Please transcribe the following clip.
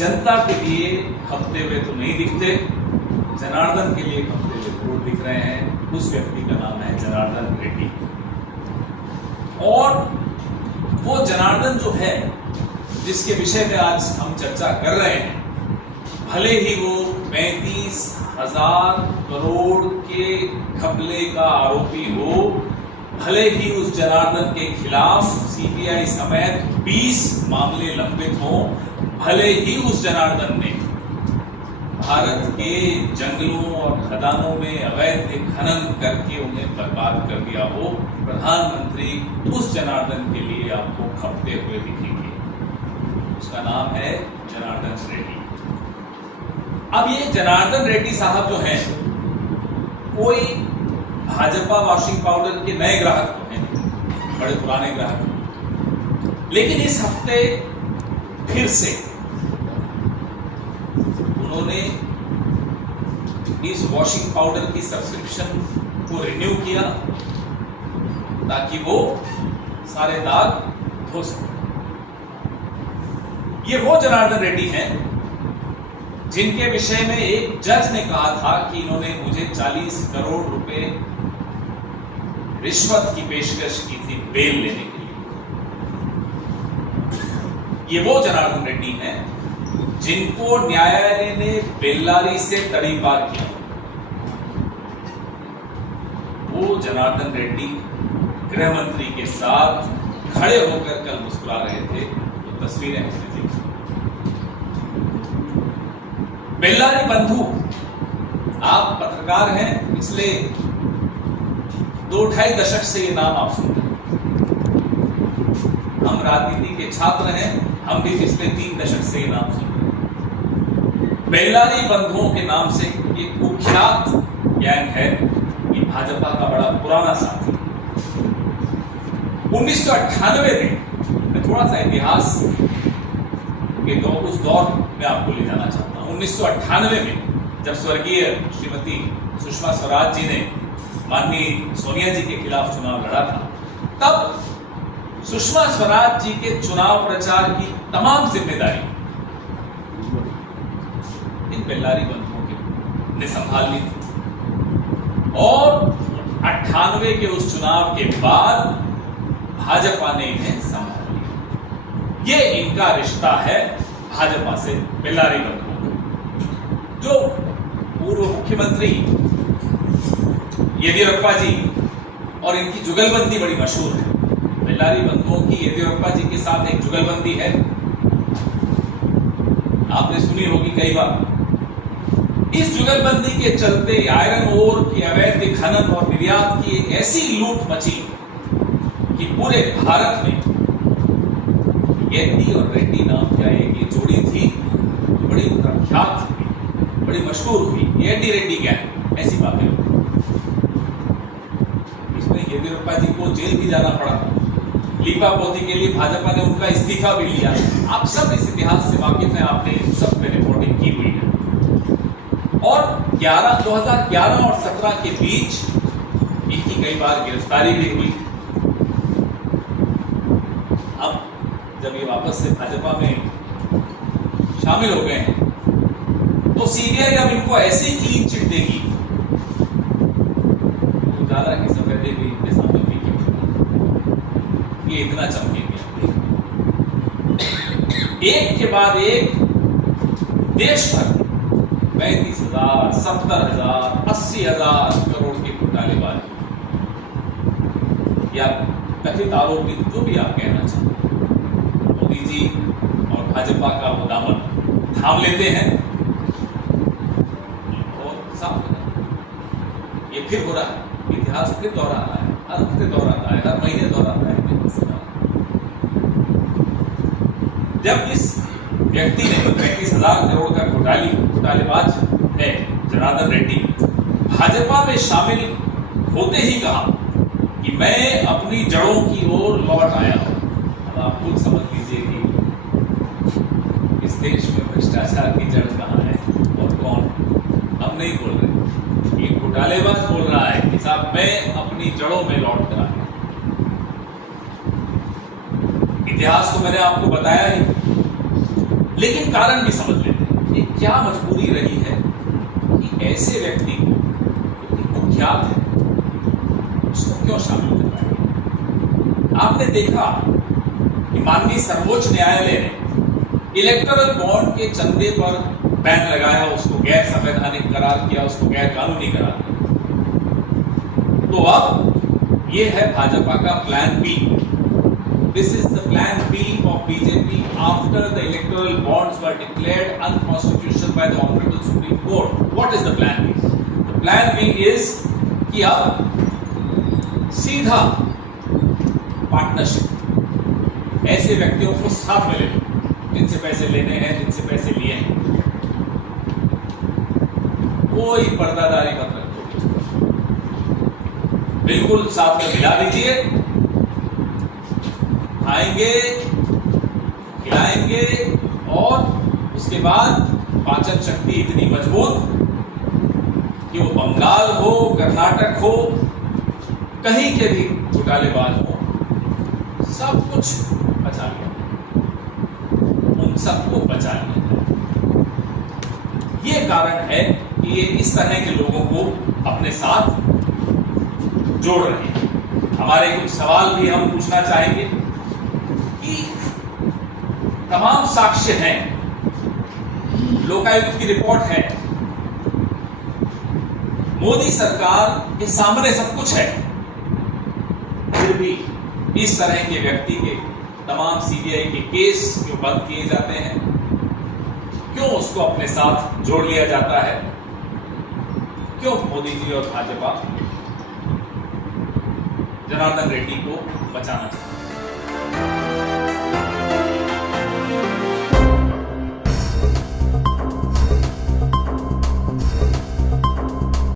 जनता के लिए खपते हुए तो नहीं दिखते, जनार्दन के लिए खपते हुए जरूर दिख रहे हैं। उस व्यक्ति का नाम है जनार्दन रेड्डी। और वो जनार्दन जो है, जिसके विषय में आज हम चर्चा कर रहे हैं, भले ही वो 35,000 करोड़ के घपले का आरोपी हो, भले ही उस जनार्दन के खिलाफ सीबीआई समेत 20 मामले लंबित हों, भले ही उस जनार्दन ने भारत के जंगलों और खदानों में अवैध खनन करके उन्हें बर्बाद कर दिया हो, प्रधानमंत्री उस जनार्दन के लिए आपको खपते हुए दिखेंगे। उसका नाम है जनार्दन रेड्डी। अब ये जनार्दन रेड्डी साहब जो हैं, कोई भाजपा वॉशिंग पाउडर के नए ग्राहक तो हैं, बड़े पुराने ग्राहक, लेकिन इस हफ्ते फिर से उन्होंने इस वॉशिंग पाउडर की सब्सक्रिप्शन को रिन्यू किया ताकि वो सारे दाग धो सके। ये वो जनार्दन रेड्डी हैं जिनके विषय में एक जज ने कहा था कि इन्होंने मुझे 40 करोड़ रुपए रिश्वत की पेशकश की थी बेल लेने के लिए। ये वो जनार्दन रेड्डी हैं जिनको न्यायालय ने बेल्लारी से तड़ी पार किया। वो जनार्दन रेड्डी गृह मंत्री के साथ खड़े होकर कल मुस्कुरा रहे थे, तो तस्वीरें हमने देखी। बेल्लारी बंधु, आप पत्रकार हैं, इसलिए 2-2.5 दशक से ये नाम आप सुन रहे हैं। हम राजनीति के छात्र हैं, हम भी पिछले 3 दशक से ये नाम सुन रहे हैं। बेल्लारी बंधुओं के नाम से एक कुख्यात गैंग है, ये भाजपा का बड़ा पुराना साथी। 1998 में, मैं थोड़ा सा इतिहास के उस दौर में आपको ले जाना चाहता हूं। 1998 में जब स्वर्गीय श्रीमती सुषमा स्वराज जी ने माननीय सोनिया जी के खिलाफ चुनाव लड़ा था, तब सुषमा स्वराज जी के चुनाव प्रचार की तमाम जिम्मेदारी इन बेल्लारी बंधुओं ने संभाल ली थी। और 98 के उस चुनाव के बाद भाजपा ने इन्हें संभाल लिया। ये इनका रिश्ता है भाजपा से, बेल्लारी बंधुओं का। जो पूर्व मुख्यमंत्री येदियुरप्पा जी और इनकी जुगलबंदी बड़ी मशहूर है। बेल्लारी बंधुओं की येदियुरप्पा जी के साथ एक जुगलबंदी है, आपने सुनी होगी कई बार। इस जुगलबंदी के चलते आयरन ओर की अवैध खनन और निर्यात की एक ऐसी लूट मची कि पूरे भारत में येदी और रेड्डी नाम का एक ये जोड़ी थी, बड़ी प्रख्यात हुई, बड़ी मशहूर हुई। येदी रेड्डी गैंग, ऐसी बातें हुई। इसमें येदियुरप्पा जी को जेल भी जाना पड़ा, लीपा पोती के लिए भाजपा ने उनका इस्तीफा भी लिया। आप सब इस इतिहास से वाकिफ हैं, आपने सब पे रिपोर्टिंग की हुई है। और 2011 और 17 के बीच इनकी कई बार गिरफ्तारी भी हुई। अब जब ये वापस से भाजपा में शामिल हो गए हैं, तो सीबीआई अब इनको ऐसी क्लीन चिट देगी, उजाला की सफेदे भी इनके सामने फीकी होगी। ये इतना चमकेंगे, एक के बाद एक देश भर 35,000, 70,000, 80,000 करोड़ के घोटालेबाजी या कथित आरोपी, जो भी आप कहना चाहते हैं, मोदी जी और भाजपा का वो दामन थाम लेते हैं और साफ हो जाता है। ये फिर हो रहा है, इतिहास फिर दोहराता है, हर हफ्ते दोहराता है, हर महीने दोहराता है। जब इस व्यक्ति ने 35,000 करोड़ का घोटालेबाज है जनार्दन रेड्डी, भाजपा में शामिल होते ही कहा कि मैं अपनी जड़ों की ओर लौट आया हूं। अब आप खुद समझ लीजिए कि इस देश में भ्रष्टाचार की जड़ कहां है और कौन। हम नहीं बोल रहे, ये घोटालेबाज बोल रहा है कि साहब मैं अपनी जड़ों में लौट कर आया। इतिहास तो मैंने आपको बताया ही, लेकिन कारण भी समझ लेते हैं कि क्या मजबूरी रही है कि ऐसे व्यक्ति को कुख्यात है उसको क्यों शामिल कर रहा है। आपने देखा कि माननीय सर्वोच्च न्यायालय ने इलेक्टोरल बॉन्ड के चंदे पर बैन लगाया, उसको गैर संवैधानिक करार किया, उसको गैर कानूनी करार किया। तो अब ये है भाजपा का plan B. This is the plan B of BJP after the electoral bonds were declared unconstitutional by the honourable Supreme Court. What is the plan B? The plan B is कि अब सीधा पार्टनरशिप ऐसे व्यक्तियों को साथ में ले लो जिनसे पैसे लेने हैं, जिनसे पैसे लिए हैं। कोई पर्दादारी मत रखो, बिल्कुल साथ में मिला दीजिए, खाएंगे, खिलाएंगे और उसके बाद पाचन शक्ति इतनी मजबूत कि वो बंगाल हो, कर्नाटक हो, कहीं के भी घोटालेबाज हो, सब कुछ बचा लिया, उन सबको बचा लिया। ये कारण है कि ये इस तरह के लोगों को अपने साथ जोड़ रहे हैं। हमारे कुछ सवाल भी हम पूछना चाहेंगे कि तमाम साक्ष्य हैं, लोकायुक्त की रिपोर्ट है, मोदी सरकार के सामने सब कुछ है, फिर भी इस तरह के व्यक्ति के तमाम सीबीआई के केस क्यों बंद किए जाते हैं? क्यों उसको अपने साथ जोड़ लिया जाता है? क्यों मोदी जी और भाजपा जनार्दन रेड्डी को बचाना चाहते हैं?